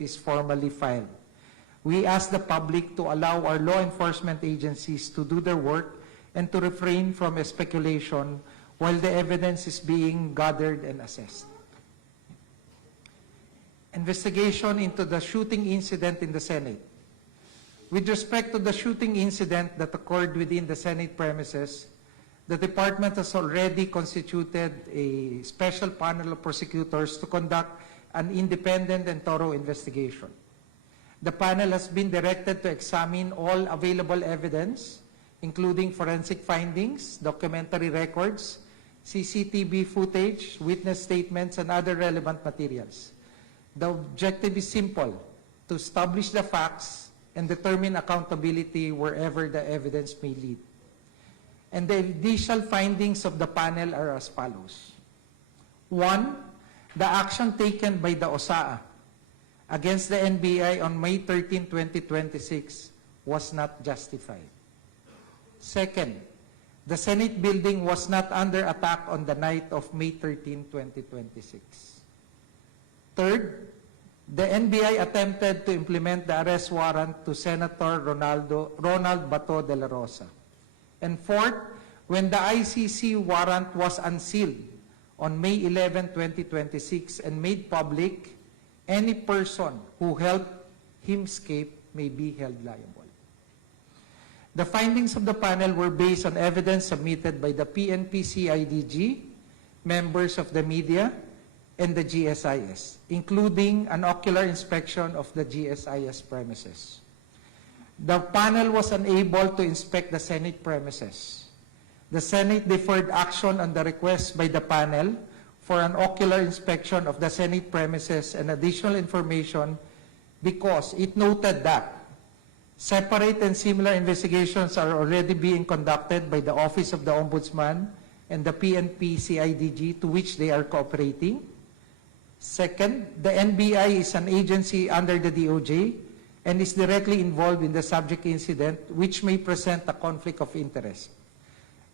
is formally filed. We ask the public to allow our law enforcement agencies to do their work and to refrain from speculation while the evidence is being gathered and assessed. Investigation into the shooting incident in the Senate. With respect to the shooting incident that occurred within the Senate premises, the Department has already constituted a special panel of prosecutors to conduct an independent and thorough investigation. The panel has been directed to examine all available evidence, including forensic findings, documentary records, CCTV footage, witness statements, and other relevant materials. The objective is simple: to establish the facts and determine accountability wherever the evidence may lead. And the initial findings of the panel are as follows. 1, the action taken by the OSAA against the NBI on May 13, 2026 was not justified. Second, the Senate building was not under attack on the night of May 13, 2026. Third, the NBI attempted to implement the arrest warrant to Senator Ronald Bato de la Rosa. And fourth, when the ICC warrant was unsealed on May 11, 2026 and made public, any person who helped him escape may be held liable. The findings of the panel were based on evidence submitted by the PNP-CIDG, members of the media, and the GSIS, including an ocular inspection of the GSIS premises. The panel was unable to inspect the Senate premises. The Senate deferred action on the request by the panel for an ocular inspection of the Senate premises and additional information because it noted that separate and similar investigations are already being conducted by the Office of the Ombudsman and the PNP-CIDG, to which they are cooperating. Second, the NBI is an agency under the DOJ and is directly involved in the subject incident, which may present a conflict of interest.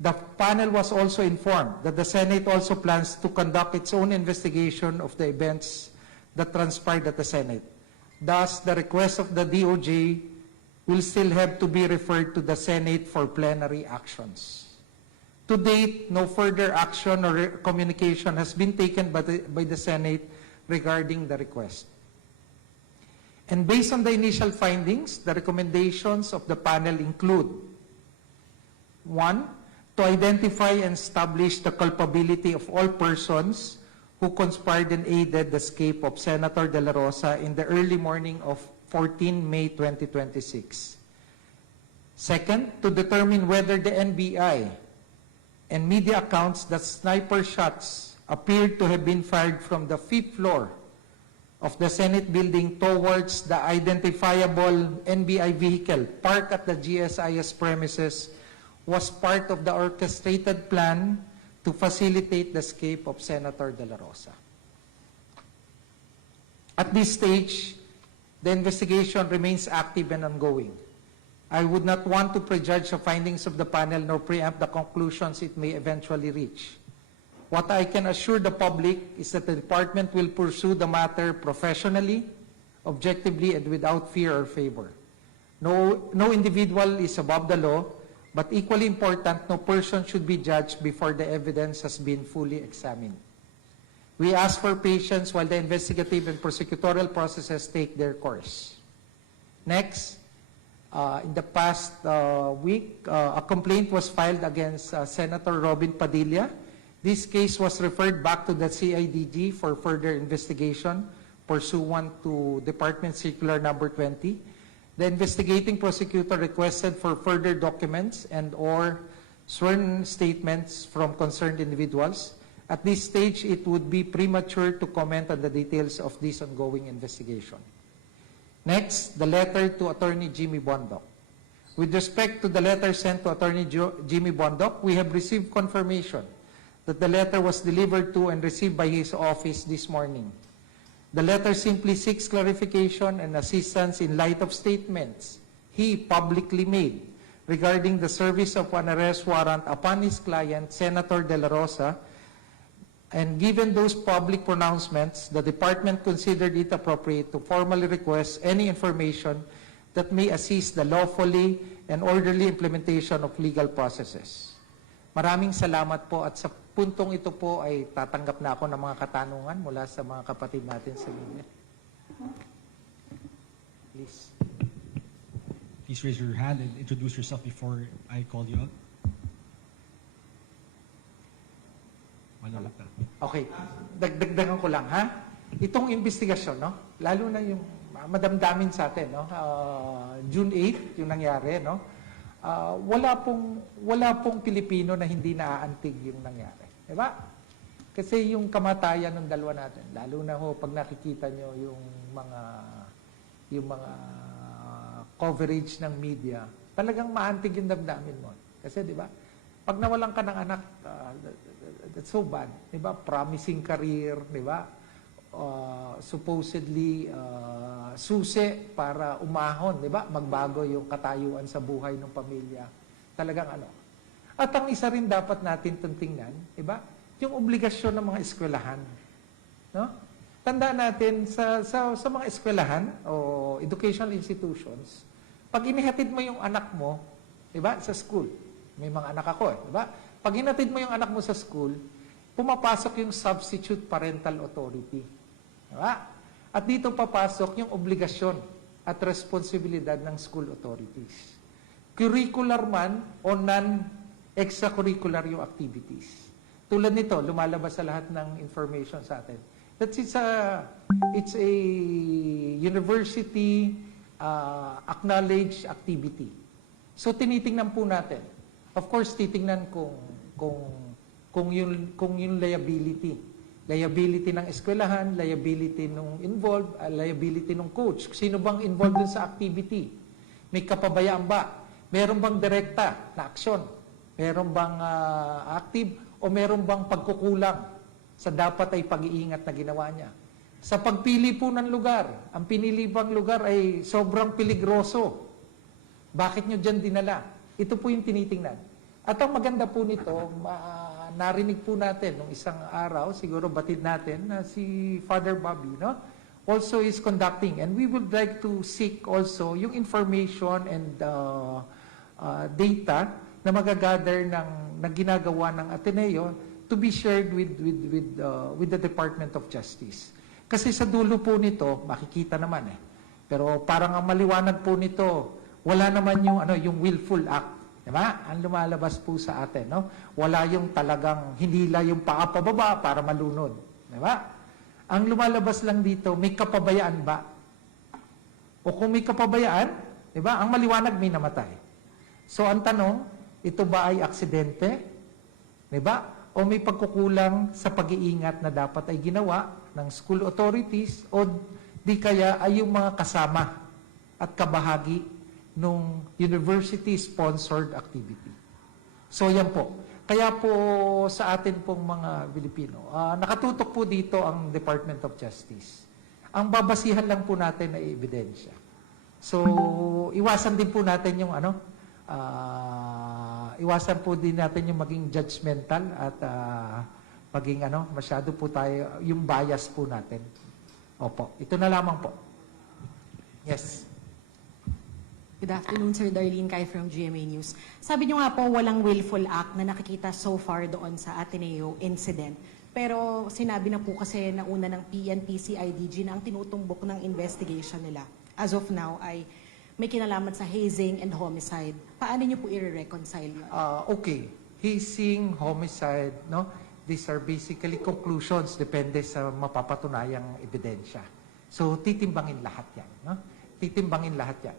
The panel was also informed that the Senate also plans to conduct its own investigation of the events that transpired at the Senate. Thus, the request of the DOJ will still have to be referred to the Senate for plenary actions. To date, no further action or communication has been taken by the Senate regarding the request. And based on the initial findings, the recommendations of the panel include: 1, to identify and establish the culpability of all persons who conspired and aided the escape of Senator De La Rosa in the early morning of 14 May 2026. Second, to determine whether the NBI and media accounts that sniper shots appeared to have been fired from the 5th floor of the Senate building towards the identifiable NBI vehicle parked at the GSIS premises was part of the orchestrated plan to facilitate the escape of Senator De La Rosa. At this stage, the investigation remains active and ongoing. I would not want to prejudge the findings of the panel nor preempt the conclusions it may eventually reach. What I can assure the public is that the department will pursue the matter professionally, objectively, and without fear or favor. No individual is above the law, but equally important, no person should be judged before the evidence has been fully examined. We ask for patience while the investigative and prosecutorial processes take their course. Next, in the past week, a complaint was filed against Senator Robin Padilla. This case was referred back to the CIDG for further investigation pursuant to Department Circular Number 20. The investigating prosecutor requested for further documents and or sworn statements from concerned individuals. At this stage, it would be premature to comment on the details of this ongoing investigation. Next, the letter to Attorney Jimmy Bondoc. With respect to the letter sent to Attorney Jimmy Bondoc, we have received confirmation that the letter was delivered to and received by his office this morning. The letter simply seeks clarification and assistance in light of statements he publicly made regarding the service of an arrest warrant upon his client, Senator De La Rosa, And given those public pronouncements, the department considered it appropriate to formally request any information that may assist the lawfully and orderly implementation of legal processes. Maraming salamat po at sa puntong ito po ay tatanggap na ako ng mga katanungan mula sa mga kapatid natin sa linya. Please. Please raise your hand and introduce yourself before I call you out. Okay, dagdagan ko lang ha. Itong investigasyon, no? Lalo na yung madamdamin sa atin, no? June 8, yung nangyari, no? Wala pong Pilipino na hindi naaantig yung nangyari. Diba? Kasi yung kamatayan ng dalawa natin, lalo na ho pag nakikita nyo yung mga coverage ng media, talagang maantig yung damdamin mo. Kasi, di ba? Pag nawalan ka ng anak, that's so bad. Diba? Promising career, diba? Supposedly susi para umahon, diba? Magbago yung katayuan sa buhay ng pamilya. Talagang ano. At ang isa rin dapat natin tingnan, diba? Yung obligasyon ng mga eskwelahan. No? Tandaan natin sa mga eskwelahan o educational institutions, pag inihatid mo yung anak mo, diba? Sa school, may mga anak ako, diba? Pag hinatid mo yung anak mo sa school, pumapasok yung substitute parental authority. Diba? At dito papasok yung obligasyon at responsibilidad ng school authorities. Curricular man o non-extracurricular yung activities. Tulad nito, lumalabas sa lahat ng information sa atin. It's a university acknowledged activity. So tinitingnan po natin. Of course, titingnan kung yung liability. Liability ng eskwelahan, liability nung involved, liability ng coach. Sino bang involved dun sa activity? May kapabayaan ba? Meron bang direkta na aksyon? Meron bang active? O meron bang pagkukulang sa dapat ay pag-iingat na ginawa niya? Sa pagpili po ng lugar, ang pinili bang lugar ay sobrang peligroso. Bakit nyo dyan dinala? Ito po yung tinitingnan. At ang maganda po nito, narinig po natin nung isang araw, siguro batid natin, na si Father Bobby, no? Also is conducting. And we would like to seek also yung information and data na magagather na ginagawa ng Ateneo to be shared with the Department of Justice. Kasi sa dulo po nito, makikita naman Pero parang ang maliwanag po nito, wala naman yung willful act. Diba? Ang lumalabas po sa atin, no? Wala yung talagang hinila yung paa pababa para malunod. Diba? Ang lumalabas lang dito, may kapabayaan ba? O kung may kapabayaan, diba? Ang maliwanag may namatay. So ang tanong, ito ba ay aksidente? Diba? O may pagkukulang sa pag-iingat na dapat ay ginawa ng school authorities o di kaya ay yung mga kasama at kabahagi nung university-sponsored activity. So yan po. Kaya po sa atin pong mga Pilipino, nakatutok po dito ang Department of Justice. Ang babasihan lang po natin ay ebidensya. So iwasan din po natin yung iwasan po din natin yung maging judgmental at maging masyado po tayo, yung bias po natin. Opo, ito na lamang po. Yes. Good afternoon, Sir Darlene Kai from GMA News. Sabi niyo nga po, walang willful act na nakikita so far doon sa Ateneo incident. Pero sinabi na po kasi nauna ng PNP, CIDG na ang tinutumbok ng investigation nila as of now ay may kinalaman sa hazing and homicide. Paano niyo po i-reconcile yun? Okay. Hazing, homicide, no? These are basically conclusions depende sa mapapatunayang ebidensya. So, titimbangin lahat yan. No? Titimbangin lahat yan.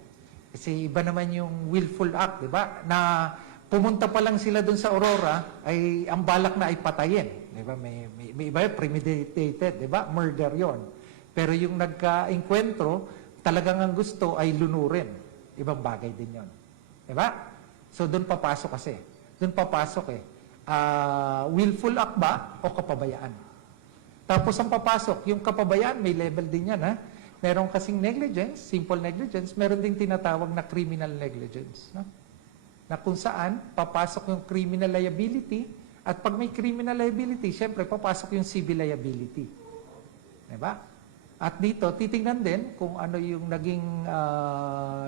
Kasi iba naman yung willful act, di ba? Na pumunta pa lang sila dun sa Aurora, ay ang balak na ay patayin. Di ba? May iba yung premeditated, di ba? Murder yon. Pero yung nagka-enkwentro, talagang ang gusto ay lunurin. Ibang bagay din yon. Di ba? So dun papasok kasi. Dun papasok willful act ba o kapabayaan? Tapos ang papasok, yung kapabayaan, may level din yan, ha? Meron kasing negligence, simple negligence, meron ding tinatawag na criminal negligence. No? Na kung saan, papasok yung criminal liability At pag may criminal liability, syempre papasok yung civil liability. Diba? At dito, titingnan din kung ano yung naging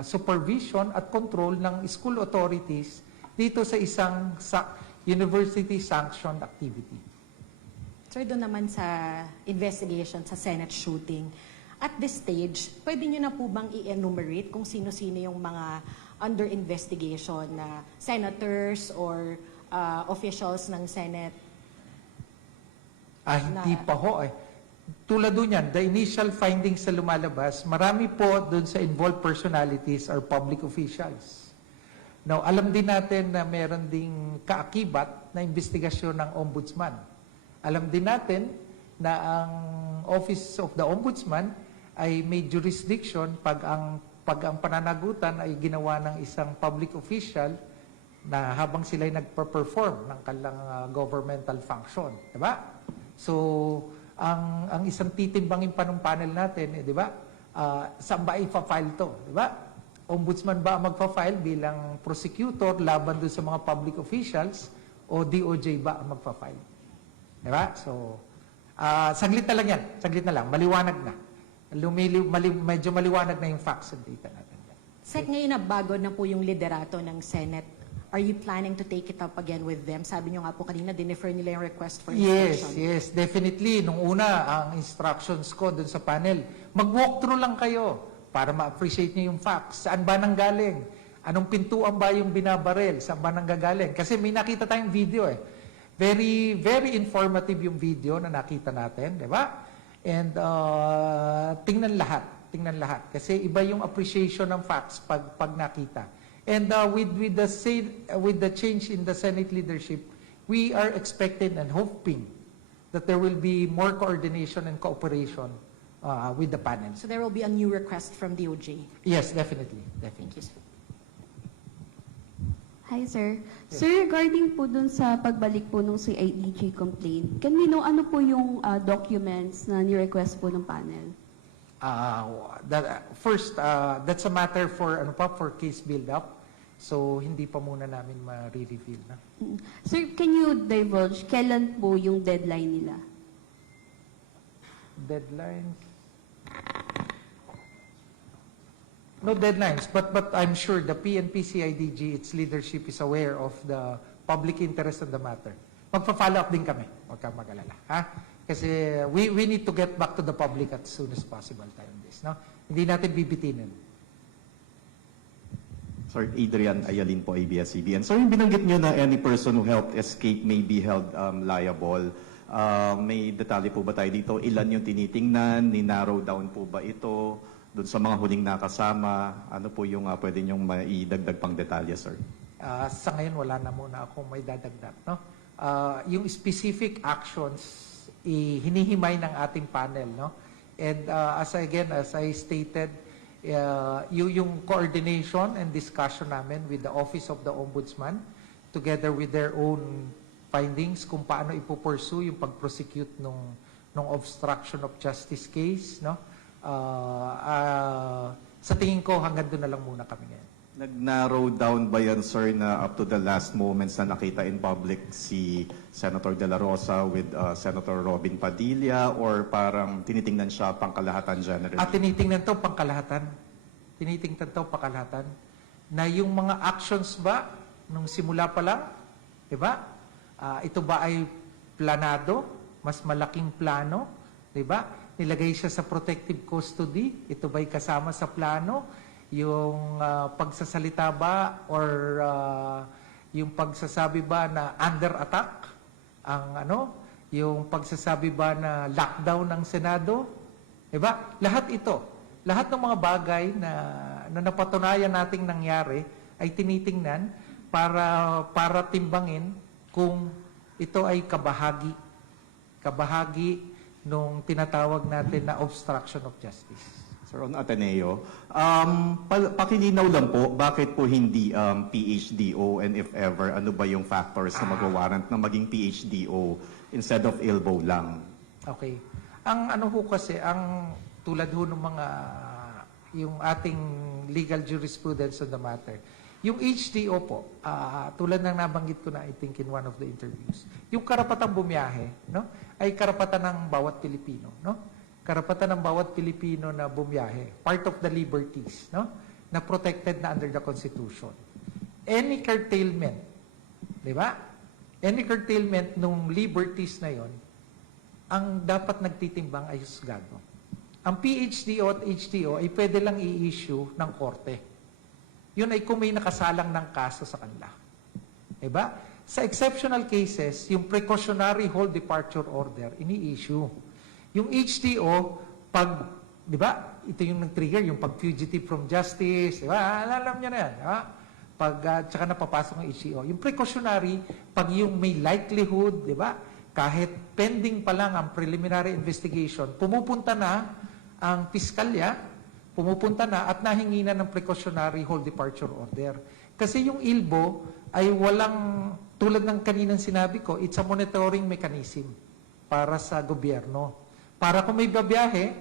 supervision at control ng school authorities dito sa isang university sanctioned activity. Sir, doon naman sa investigation sa Senate shooting, at this stage, pwede nyo na po bang i-enumerate kung sino-sino yung mga under investigation na senators or officials ng Senate? Hindi pa ho eh. Tulad doon yan, the initial findings sa lumalabas, marami po doon sa involved personalities or public officials. Now, alam din natin na meron ding kaakibat na investigasyon ng Ombudsman. Alam din natin na ang Office of the Ombudsman ay may jurisdiction pag ang pananagutan ay ginawa ng isang public official na habang sila'y nagpa-perform ng kanilang governmental function. Diba? So, ang isang titimbangin pa ng panel natin, di ba? Saan ba ipa-file to? Di ba? Ombudsman ba ang magpa-file bilang prosecutor laban doon sa mga public officials o DOJ ba ang magpa-file? Di ba? So, saglit na lang yan. Saglit na lang. Maliwanag na. Medyo maliwanag na yung facts and data natin. Sec, ngayon na bago na po yung liderato ng Senate, are you planning to take it up again with them? Sabi nyo nga po kanina, dinifer nila yung request for inspection. Yes, definitely. Nung una, ang instructions ko dun sa panel, mag-walkthrough lang kayo para ma-appreciate nyo yung facts. Saan ba nanggaling? Anong pintuan ba yung binabarel? Saan ba nanggagaling? Kasi may nakita tayong video eh. Very, very informative yung video na nakita natin, di ba? And tingnan lahat. Kasi iba yung appreciation ng facts pag nakita. And with the change in the Senate leadership, we are expecting and hoping that there will be more coordination and cooperation with the panel. So there will be a new request from DOJ. Yes, definitely. Thank you, sir. Hi, sir. Sir, regarding po dun sa pagbalik po ng CIDG complaint, can we know ano po yung documents na ni-request po ng panel? First, that's a matter for case build-up. So, hindi pa muna namin ma-reveal na. Sir, can you divulge kailan po yung deadline nila? Deadlines? No deadlines, but I'm sure the PNP-CIDG, its leadership is aware of the public interest in the matter. Magpa-follow up din kami, huwag kang mag-alala. Ha? Kasi we need to get back to the public as soon as possible tayo on this. No? Hindi natin bibitinin. Sir, Adrian Ayalin po, ABS-CBN. So yung binanggit nyo na any person who helped escape may be held liable. May detalye po ba tayo dito? Ilan yung tinitingnan? Ni-narrow down po ba ito? Doon sa mga huling nakasama, ano po yung pwede nyong maidagdag pang detalye, sir? Sa ngayon, wala na muna akong may dadagdag. No? Yung specific actions, hinihimay ng ating panel. No? And as I stated, yung coordination and discussion namin with the Office of the Ombudsman, together with their own findings kung paano ipupursue yung pag-prosecute nung obstruction of justice case, no? Sa tingin ko, hanggang doon na lang muna kami ngayon. Nag-narrow down ba yan, sir, na up to the last moments na nakita in public si Senator De La Rosa with Senator Robin Padilla, or parang tinitingnan siya pangkalahatan generally? Tinitingnan to pangkalahatan. Tinitingnan to pangkalahatan. Na yung mga actions ba, nung simula pa lang, di ba? Ito ba ay planado? Mas malaking plano? Di ba? Nilagay siya sa protective custody. Ito ba'y kasama sa plano? Yung pagsasalita ba or yung pagsasabi ba na under attack? Yung pagsasabi ba na lockdown ng Senado? Diba? Lahat ito. Lahat ng mga bagay na napatunayan nating nangyari ay tinitingnan para timbangin kung ito ay kabahagi nung tinatawag natin na obstruction of justice. Sir, on Ateneo, pakilinaw lang po, bakit po hindi PHDO, and if ever, ano ba yung factors na magwawarrant na maging PHDO instead of ILBO lang? Okay. Ang kasi, ang tulad ng mga, yung ating legal jurisprudence on the matter, Yung HDO po, tulad ng nabanggit ko na I think in one of the interviews, yung karapatang bumiyahe, no, ay karapatan ng bawat Pilipino, no? Karapatan ng bawat Pilipino na bumiyahe, part of the liberties, no, na protected na under the Constitution. Any curtailment, di ba? Any curtailment nung liberties na yon, ang dapat nagtitimbang ay husgado. Ang PHDO at HDO ay pwede lang i-issue ng korte. Yun ay kung may nakasalang ng kaso sa kanila. Diba? Sa exceptional cases, yung precautionary hold departure order, ini-issue. Yung HDO, pag, di ba, ito yung nag-trigger, yung pag-fugitive from justice, di ba? Alam nyo na yan, di ba? Pag, tsaka napapasok ng HDO. Yung precautionary, pag yung may likelihood, di ba? Kahit pending pa lang ang preliminary investigation, pumupunta na ang piskalya, pumupunta na at nahingi na ng precautionary hold departure order. Kasi yung ILBO ay walang, tulad ng kaninang sinabi ko, it's a monitoring mechanism para sa gobyerno. Para kung may babiyahe,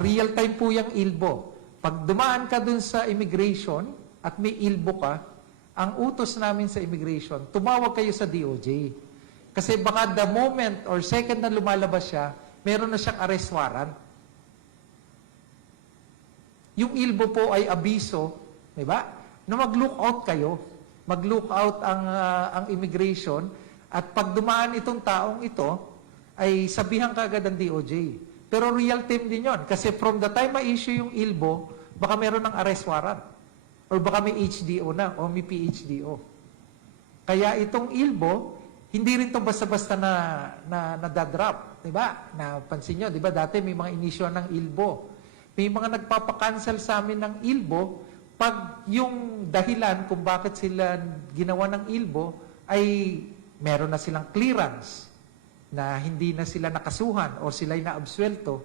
real time po yung ILBO. Pag dumaan ka dun sa immigration at may ILBO ka, ang utos namin sa immigration, tumawag kayo sa DOJ. Kasi baka the moment or second na lumalabas siya, meron na siyang arrest warrant. Yung ILBO po ay abiso, di ba? Na mag-lookout kayo. Mag-lookout ang immigration at pag dumaan itong taong ito, ay sabihan kagad ng DOJ. Pero real time din yon. Kasi from the time ma-issue yung ILBO, baka meron ng arrest warrant. Or baka may HDO na o may PHDO. Kaya itong ILBO, hindi rin to basta-basta na nadadrop. Diba? Napansin nyo, diba dati may mga inisyo ng ILBO. May mga nagpapakancel sa amin ng ILBO pag yung dahilan kung bakit sila ginawa ng ILBO ay meron na silang clearance na hindi na sila nakasuhan o sila'y na-absuelto,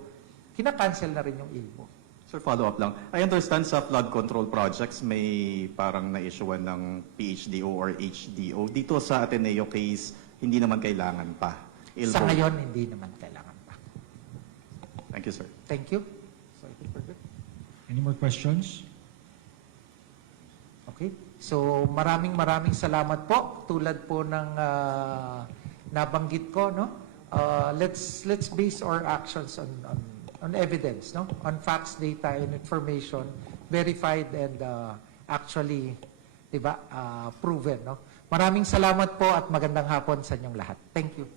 kinakancel na rin yung ILBO. Sir, follow-up lang. I understand sa flood control projects may parang na-issuean ng PHDO or HDO. Dito sa Ateneo case, hindi naman kailangan pa. Sa ngayon, hindi naman kailangan pa. Thank you, sir. Thank you. So, I think we're good. Any more questions? Okay. So, maraming salamat po. Tulad po ng nabanggit ko, no? Let's base our actions on evidence, no? On facts, data, and information verified and actually, 'di ba, proven, no? Maraming salamat po at magandang hapon sa inyong lahat. Thank you.